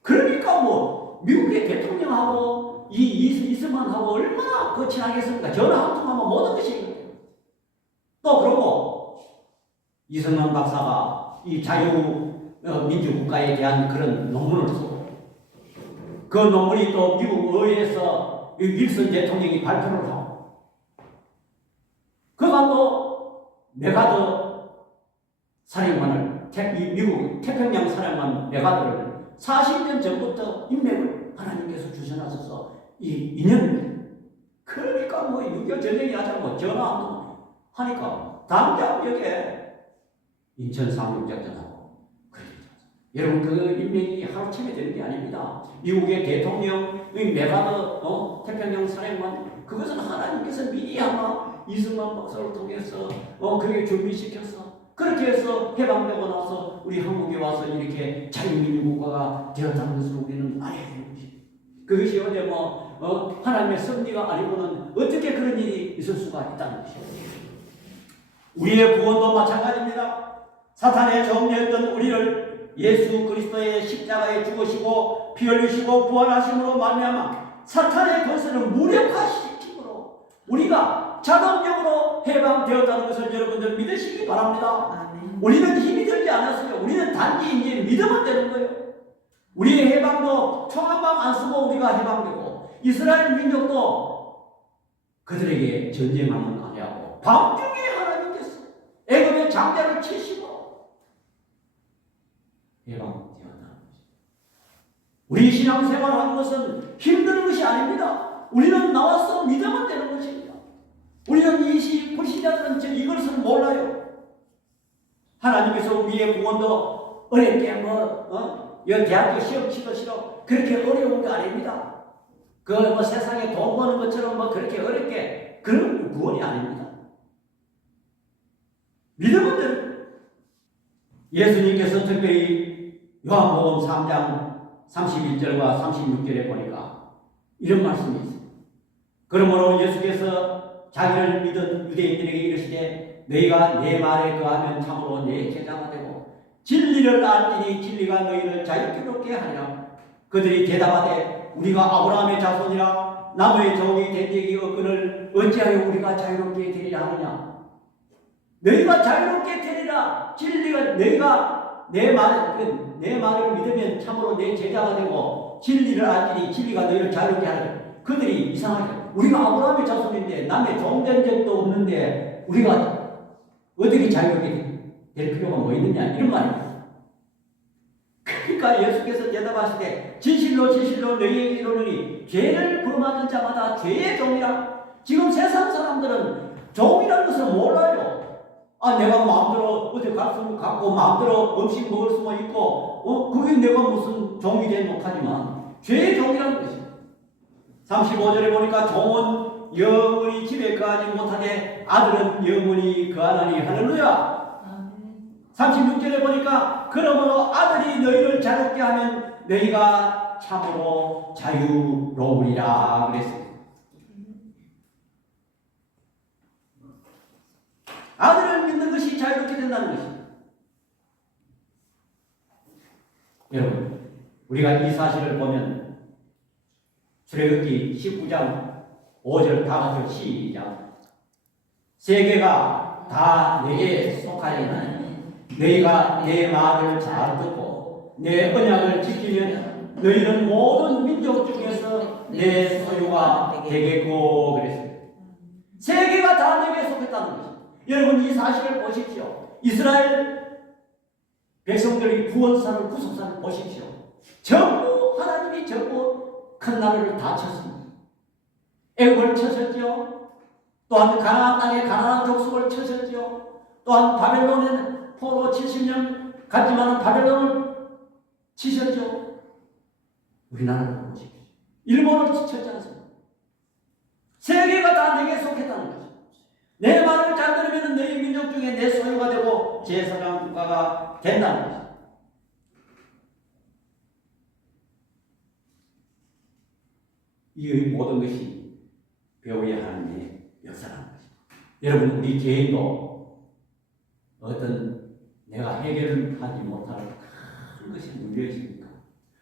그러니까 미국의 대통령하고 이 이승만하고 얼마나 친하겠습니까? 전화 한 통하면 모든 것이 있는 거예요. 또 그러고 이승만 박사가 이 자유민주국가에 대한 그런 논문을 쓰고 그 논문이 또 미국 의회에서 윌슨 대통령이 발표를 하고 그가 또 메가더 사령관을 미국 태평양 사령관 메가더를 40년 전부터 인맥을 하나님께서 주셔놔서 이 인연입니다. 그러니까 6.25 전쟁이 하자고 전화 한 통 하니까 당장 여기에 인천 상륙작전하고 그랬죠. 여러분 그 인맥이 하루아침에 되는 게 아닙니다. 미국의 대통령, 메가더 태평양 사령관 그것은 하나님께서 미리 아마 이승만 박사를 통해서 그렇게 준비시켜서 그렇게 해서 해방되고 나서 우리 한국에 와서 이렇게 자유민주국가가 되었다는 것을 우리는 알아야 되는 것입니다. 그것이 어제 하나님의 섭리가 아니고는 어떻게 그런 일이 있을 수가 있다는 것입니다. 우리의 구원도 마찬가지입니다. 사탄의 정죄였던 우리를 예수 그리스도의 십자가에 죽으시고 피 흘리시고 부활하심으로 말미암아 사탄의 권세를 무력화시킴으로 우리가 자동적으로 해방되었다는 것을 여러분들 믿으시기 바랍니다. 아멘. 우리는 힘이 들지 않았어요. 우리는 단지 이제 믿으면 되는 거예요. 우리의 해방도 총 한 방 안 쓰고 우리가 해방되고 이스라엘 민족도 그들에게 전쟁하면 아니하고 밤중에 하나님께서 애굽의 장자를 치시고 해방되었다는 것입니다. 우리 신앙생활하는 것은 힘든 것이 아닙니다. 우리는 나와서 믿으면 되는 것입니다. 우리는 이 불신자들은 이것을 몰라요. 하나님께서 우리의 구원도 어렵게 이 대학교 시험 치도 싫어. 그렇게 어려운 거 아닙니다. 그 뭐 세상에 돈 버는 것처럼 뭐 그렇게 어렵게 그런 구원이 아닙니다. 믿음은 돼. 예수님께서 특별히 요한복음 3장 31절과 36절에 보니까 이런 말씀이 있어요. 그러므로 예수께서 자기를 믿은 유대인들에게 이르시되 너희가 내 말에 거하면 참으로 내 제자가 되고 진리를 알지니 진리가 너희를 자유롭게 하리라. 그들이 대답하되 우리가 아브라함의 자손이라 나무의 종이 된 적이 없거늘 어찌하여 우리가 자유롭게 되리라 하느냐. 너희가 자유롭게 되리라. 진리가 너희가 내 말을 믿으면 참으로 내 제자가 되고 진리를 알지니 진리가 너희를 자유롭게 하리라. 그들이 이상하게 우리가 아브라함의 자손인데 남의 종된 적도 없는데 우리가 어떻게 자유롭게 될 필요가 뭐 있느냐 이런 말입니다. 그러니까 예수께서 대답하시되 진실로 진실로 너희에게 이르노니 죄를 범하는 자마다 죄의 종이라. 지금 세상 사람들은 종이라는 것을 몰라요. 내가 마음대로 어디 갈 수 갖고 마음대로 음식 먹을 수만 있고 그게 내가 무슨 종이 되 못하지만 죄의 종이라는 것이죠. 35절에 보니까 종은 영원히 집에 거하지 못하되 아들은 영원히 거하나니 할렐루야. 36절에 보니까 그러므로 아들이 너희를 자유롭게 하면 너희가 참으로 자유로우리라 그랬어요. 아들을 믿는 것이 자유롭게 된다는 것입니다. 여러분, 우리가 이 사실을 보면 출애굽기 19장 5절 다 같이 시작. 세계가 다 내게 속하여나니 너희가 내 말을 잘 듣고 내 언약을 지키면 너희는 모든 민족 중에서 내 소유가 되겠고 그랬어요. 세계가 다 내게 속했다는 것입니다. 여러분 이 사실을 보십시오. 이스라엘 백성들이 구원사를 구속사를 보십시오. 전부 하나님이 전부 큰 나라를 다 쳤습니다. 애굽을 쳤었죠. 또한 가나안 땅에 가나안 족속을 쳤었죠. 또한 바벨론에는 포로 70년 갔지만 바벨론을 치셨죠. 우리나라를 보십시오. 일본을 쳤지 않습니까? 세계가 다 내게 속했다는 거죠. 내 말을 잘 들으면 너희 민족 중에 내 소유가 되고 제사장 국가가 된다는 거죠. 이 모든 것이 배워야 하는 역사라는 것입니다. 여러분 우리 개인도 어떤 내가 해결을 하지 못할 큰 것이 문제 있습니까?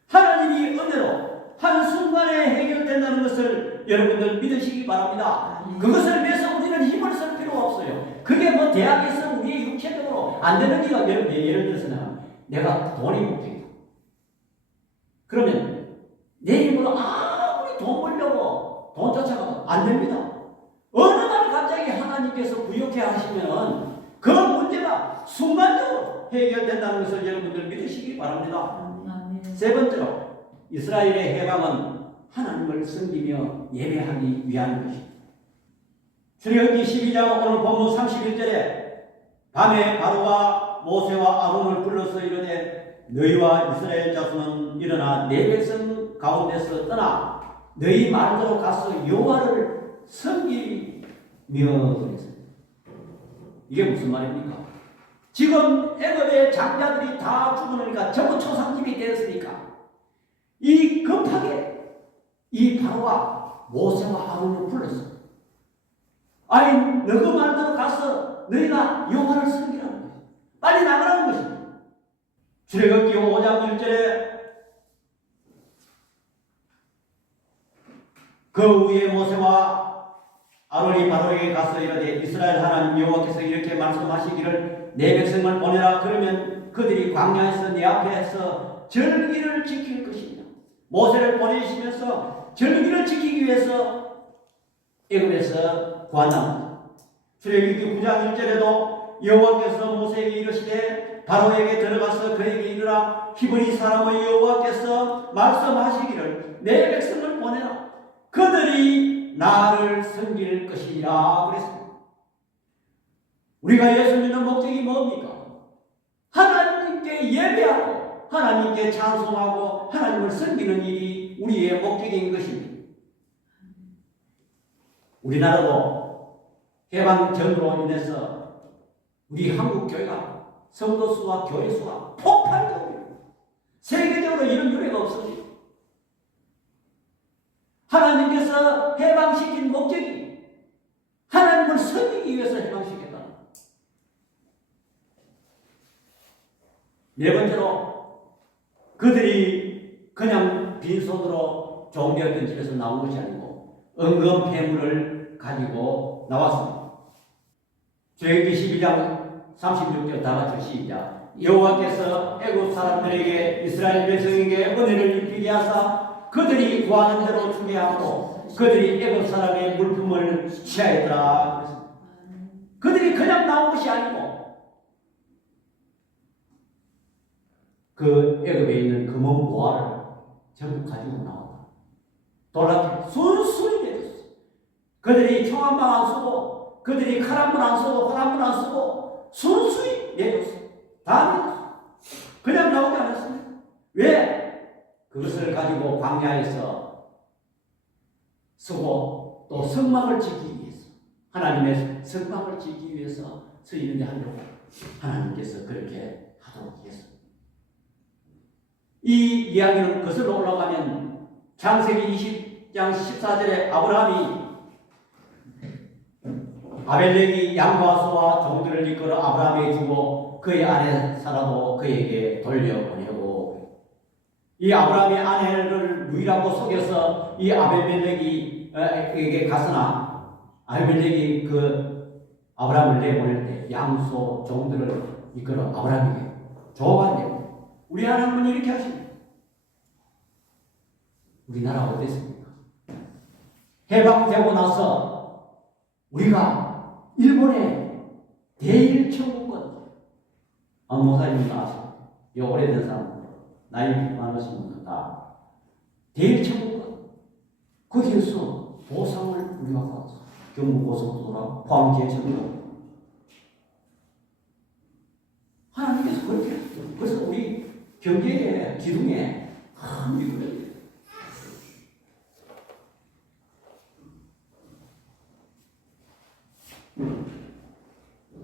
하나님이 은혜로 한순간에 해결된다는 것을 여러분들 믿으시기 바랍니다. 그것을 위해서 우리는 힘을 쓸 필요가 없어요. 그게 뭐 대학에서 우리의 육체적으로 안 되는 기가 예를 들어서는 내가 돈이 목적이다. 그러면 내 힘으로 아무리 돈 벌려고 돈 쫓아가도 안 됩니다. 어느 날 갑자기 하나님께서 부욕해 하시면 그 문제가 순간적으로 해결된다는 것을 여러분들 믿으시기 바랍니다. 세 번째로 이스라엘의 해방은 하나님을 섬기며 예배하기 위한 것입니다. 출애굽기 12장 오늘 본문 31절에 밤에 바로가 모세와 아론을 불러서 이르되 너희와 이스라엘 자손은 일어나 내 백성 가운데서 떠나 너희 말대로 가서 여호와를 섬기며 그랬어요. 이게 무슨 말입니까? 지금 애굽의 장자들이 다 죽으니까 전부 초상집이 되었으니까 이 급하게 이 바로가 모세와 아론을 불렀어. 아니 너그 말대로 가서 너희가 여호와를 섬기라는 거지. 빨리 나가라는 것입니다. 출애굽기 5장 1절에 그 후에 모세와 아론이 바로에게 가서 이르되 이스라엘 하나님 여호와께서 이렇게 말씀하시기를 내 백성을 보내라. 그러면 그들이 광야에서 내 앞에서 절기를 지킬 것이다. 모세를 보내시면서 절기를 지키기 위해서 애굽에서 구한다. 출애굽기 9장 1절에도 여호와께서 모세에게 이르시되 바로에게 들어가서 그에게 이르라. 히브리 사람의 여호와께서 말씀하시기를 내 백성을 보내라. 그들이 나를 섬길 것이라 그랬습니다. 우리가 예수 믿는 목적이 뭡니까? 하나님께 예배하고 하나님께 찬송하고 하나님을 섬기는 일이 우리의 목적인 것입니다. 우리나라도 해방전으로 인해서 우리 한국 교회가 성도 수와 교회 수가 폭발적으로 세계적으로 이런 유례가 없습니다. 하나님께서 해방시킨 목적이 하나님을 섬기기 위해서 해방시켰다. 네 번째로 그들이 그냥 빈손으로 종되었던 집에서 나온 것이 아니고 은금 폐물을 가지고 나왔습니다. 출애굽기 12장 36절 다 같이 시작. 여호와께서 애굽 사람들에게 이스라엘 백성에게 은혜를 입히게 하사 그들이 구하는 대로 주게 하고 그들이 애굽 사람의 물품을 취하였더라. 그들이 그냥 나온 것이 아니고 그 애굽에 있는 금은 보화를 전부 가지고 나왔다. 돌라피 순순히 내줬어. 그들이 총 한 방 안 쓰고 그들이 칼 한 번 안 쓰고 활 한 번 안 쓰고 순순히 내줬어. 다 내줬어. 그냥 나오지 않았습니다. 왜? 그것을 가지고 광야에서 쓰고 또 성막을 짓기 위해서 하나님의 성막을 짓기 위해서 쓰이는데 하도록 하나님께서 그렇게 하도록 했습니다. 이 이야기는 거슬러 올라가면 창세기 20장 14절에 아브라함이 아벨렉이 양과 소와 종들을 이끌어 아브라함에게 주고 그의 아내 사라도 그에게 돌려보내고 이 아브라함의 아내를 누이라고 속여서 이 아벨렉에게 갔으나 아벨렉이 그 아브라함을 내보낼 때 양소 종들을 이끌어 아브라함에게 줘봤네요. 우리 하나님은 이렇게 하십니다. 우리나라 어땠습니까? 해방되고 나서 우리가 일본의 대일 청구권 목사님도 아시죠? 이 오래된 사람 나이 많으신 분들 다 대일 청구권 거기에서 보상을 우리가 받았어. 경부고속도로랑 포항제천도 하나님께서 그렇게 했죠. 그래서 우리 경제의 기둥에 큰 이유예요.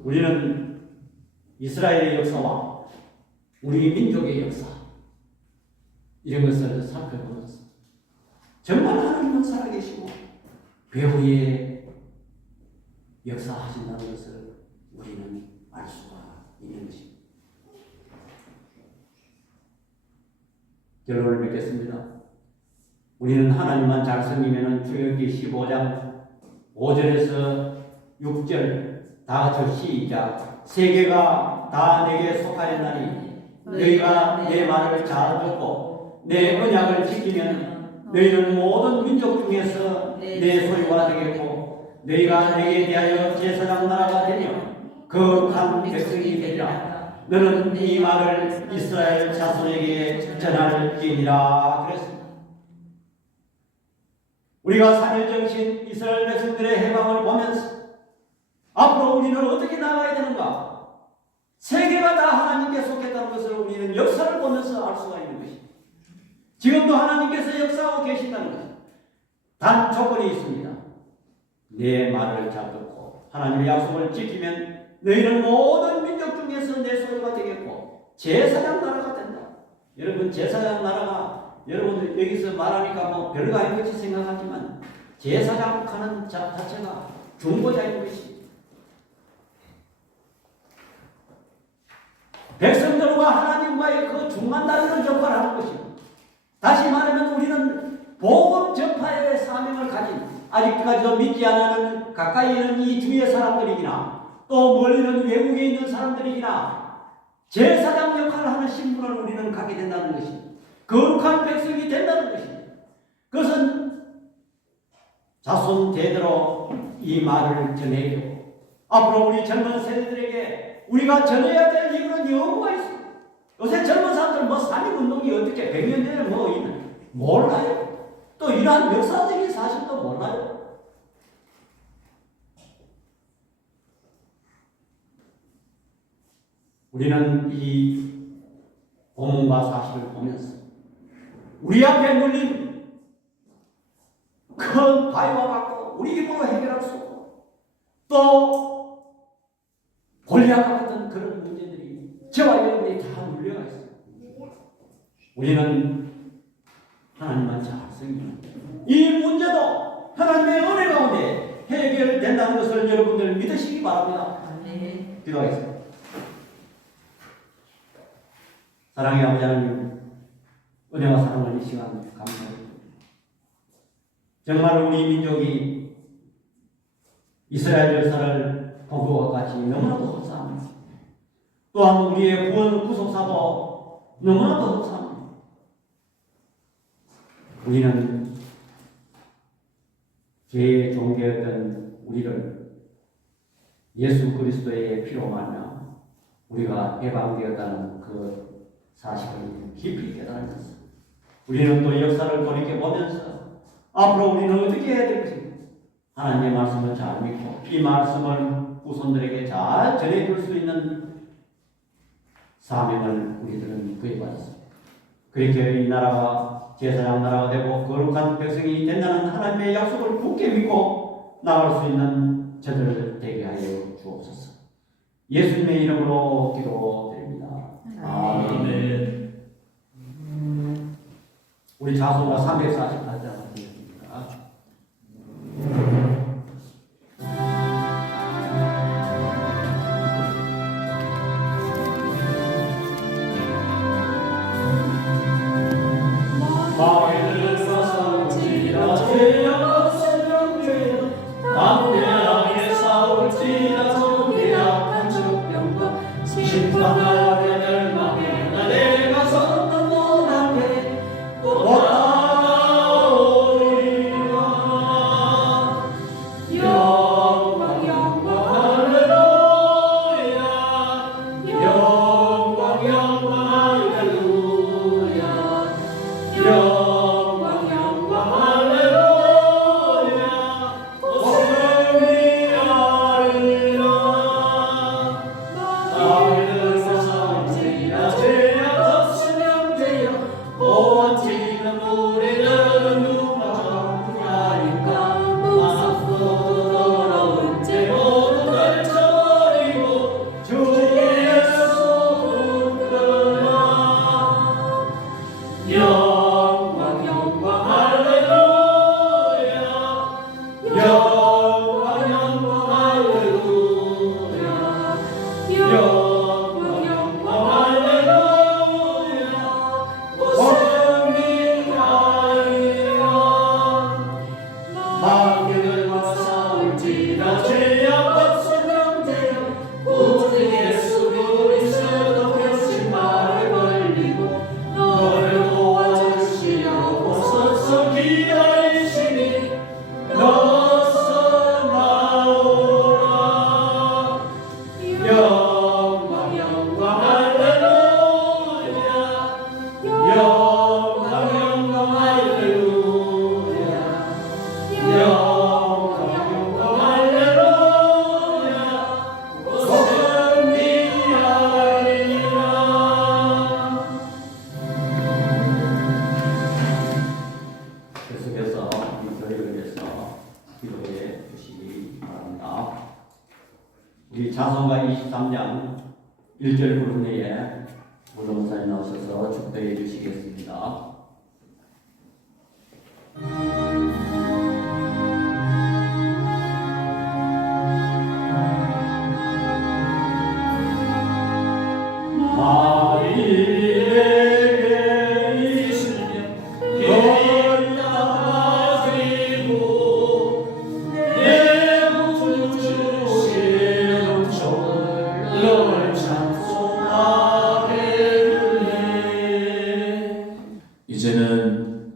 우리는 이스라엘의 역사와 우리 민족의 역사 이런 것을 살펴보면서 정말 하나님은 살아계시고 배후에 역사하신다는 것을 우리는 알 수가 있는 것입니다. 결론을 맺겠습니다. 우리는 하나님만 잘 섬기면 출애굽기 15장 5절에서 6절 다 같이 시작. 세계가 다 내게 속하였나니 너희가 내 말을 잘 듣고 내 언약을 지키면 너희는 모든 민족 중에서 내 소유가 되겠고 너희가 내게 대하여 제사장 나라가 되며 거룩한 백성이 되리라. 너는 이 말을 이스라엘 자손에게 전할지니라. 그랬습니다. 우리가 3일 정신 이스라엘 백성들의 해방을 보면서 앞으로 우리는 어떻게 나가야 되는가? 세계가 다 하나님께 속했다는 것을 우리는 역사를 보면서 알 수가 있는 것입니다. 지금도 하나님께서 역사하고 계신다는 것입니다. 단 조건이 있습니다. 내 말을 잘 듣고 하나님의 약속을 지키면 너희는 모든 민족 중에서 내 소유가 되겠고 제사장 나라가 된다. 여러분 제사장 나라가 여러분들 여기서 말하니까 뭐 별거 아닌 것이 생각하지만 제사장 하는 자체가 중보자인 것입니다. 백성들과 하나님과의 그 중간다리를 전파하는 것입니다. 다시 말하면 우리는 복음 전파의 사명을 가진 아직까지도 믿지 않는 가까이 있는 이 주위의 사람들이기나 또 멀리는 외국에 있는 사람들이기나 제사장 역할을 하는 신분을 우리는 갖게 된다는 것입니다. 거룩한 백성이 된다는 것입니다. 그것은 자손 대대로 이 말을 전해주고 앞으로 우리 젊은 세대들에게 우리가 전해야 될 이유는 여부가 있습니다. 요새 젊은 사람들 뭐 산림운동이 어떻게 100년 전에 뭐 있는 몰라요. 또 이러한 역사적인 사실도 몰라요. 우리는 이 공과 사실을 보면서 우리 앞에 눌린 큰 바위와 같고 우리 힘으로 해결할 수 없고 또 골리앗과 같은 그런 문제들이 저와 여러분이 다 눌려가 있어요. 우리는 하나님만 잘 섬기는 이 문제도 하나님의 은혜 가운데 해결된다는 것을 여러분들 믿으시기 바랍니다. 기도하겠습니다. 사랑의 아버지 하나님, 은혜와 사랑을 이 시간 감사합니다. 정말 우리 민족이 이스라엘 역사를 본 것과 같이 너무나도 흡사합니다. 또한 우리의 구원 구속사도 너무나도 흡사합니다. 우리는 죄의 종되었던 우리를 예수 그리스도의 피로 말미암아 우리가 해방되었다는 그 사실을 깊이 깨달았습니다. 우리는 또 역사를 돌이켜보면서 앞으로 우리는 어떻게 해야 될 것인가? 하나님의 말씀을 잘 믿고 이 말씀을 후손들에게 잘 전해줄 수 있는 사명을 우리들은 부여받았습니다. 그렇게 이 나라가 제사장 나라가 되고 거룩한 백성이 된다는 하나님의 약속을 굳게 믿고 나갈 수 있는 저들 되게 하여 주옵소서. 예수님의 이름으로 기도드립니다. 아멘. 우리 자소가 348장 드리겠습니다. 우리 자성가 23장 1절 부분에 물론사님 나오셔서 축도해 주시겠습니다. 마리에게 있으며 너희가 가지고 내 목숨 주시는 널 찬송하겠네. 이제는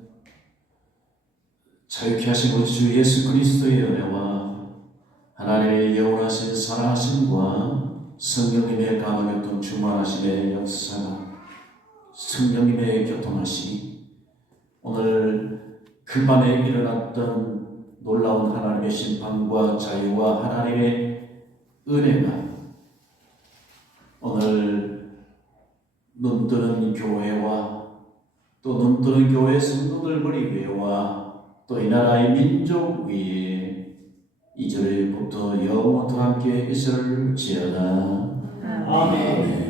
자유케 하신 우리 주 예수 그리스도의 은혜와 하나님의 영원하신 사랑하심과 성령님의 감화교통 충만하심의 역사가 성령님의 교통하심이 오늘 그 밤에 일어났던 놀라운 하나님의 심판과 자유와 하나님의 은혜가 오늘 눈뜨는 교회와 또 눈뜨는 교회 성도들 위에와 또 이 나라의 민족 위에 이제부터 영원토록 함께 있을지어다. 아멘.